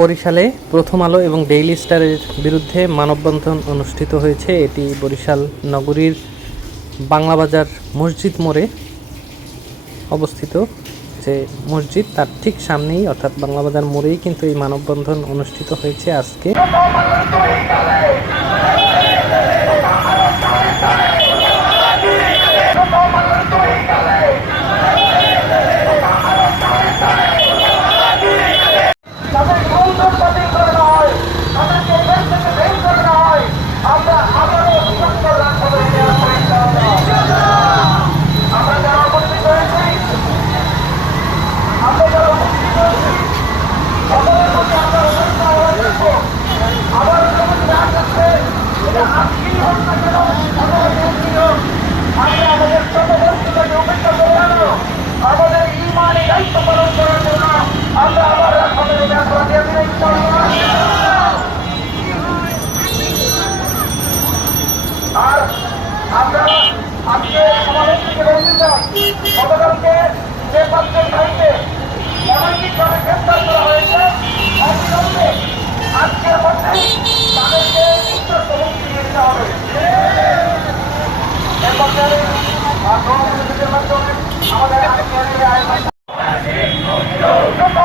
বরিশালে প্রথম আলো এবং ডেইলি স্টারের বিরুদ্ধে মানববন্ধন অনুষ্ঠিত হয়েছে। এটি বরিশাল নগরীর বাংলাবাজার মসজিদ মোড়ে অবস্থিত যে মসজিদ, তার ঠিক সামনেই, অর্থাৎ বাংলা বাজার মোড়েই কিন্তু এই মানববন্ধন অনুষ্ঠিত হয়েছে আজকে। আমাদের ইমানি দায়িত্ব পালন করার জন্য আমরা আবার আমাদের আর আমরা আজকে আমাদের থেকে বলতে চাই গতকালকে যে পাঁচজন Go, go, go!